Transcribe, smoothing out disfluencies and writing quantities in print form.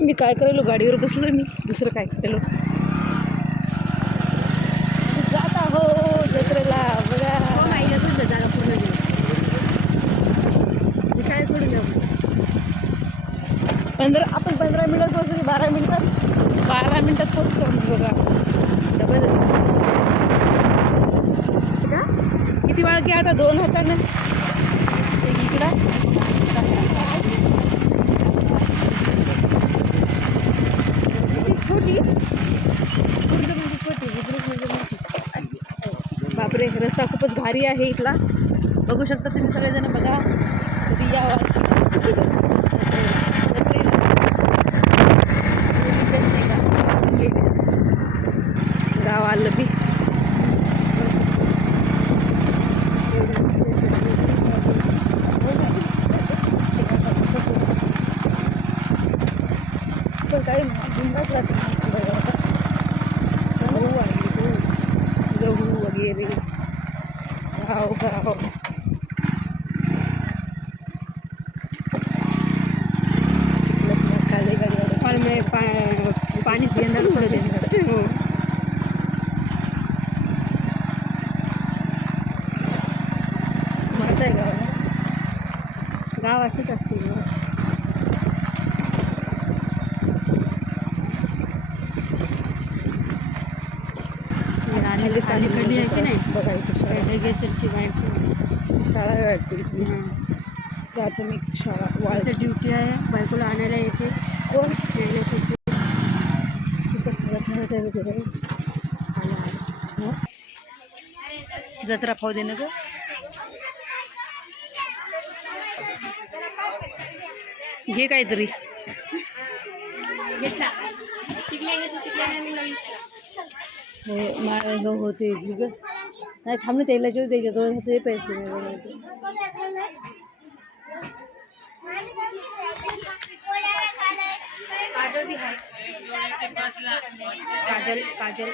मी काय करायलो, गाडीवर बसलो मी, दुसरं काय करायलो. जात आहो जत्रेला बघा. शाळेत सोडून जाऊ. आपण 15 मिनिटात पोहोचलो की 12 मिनिटात पोहोचलो आम्ही बघा. डबल किती वाळके आता 2 हातानं एक इकडं. छोटी म्हणजे छोटी बापरे, रस्ता खूपच भारी आहे इथला. बघू शकता तुम्ही सगळेजण बघा. कधी यावा गाव आलं बी. काही बिंदाच गहू वगैरे गाव गाव. पाणी हो. मस्त आहे गाव अशीच असते. अलीकडली आहे की नाही बघायचं गेसरची बायको शाळा वाटते प्राथमिक शाळा वाळत ड्युटी आहे. बायकोला आणायला येते. कोण जत्रा पाहू दे ना ग. घे काहीतरी. हे होते ग नाही थांबणे त्याला जेव द्यायचे थोडं पैसे काजल काजल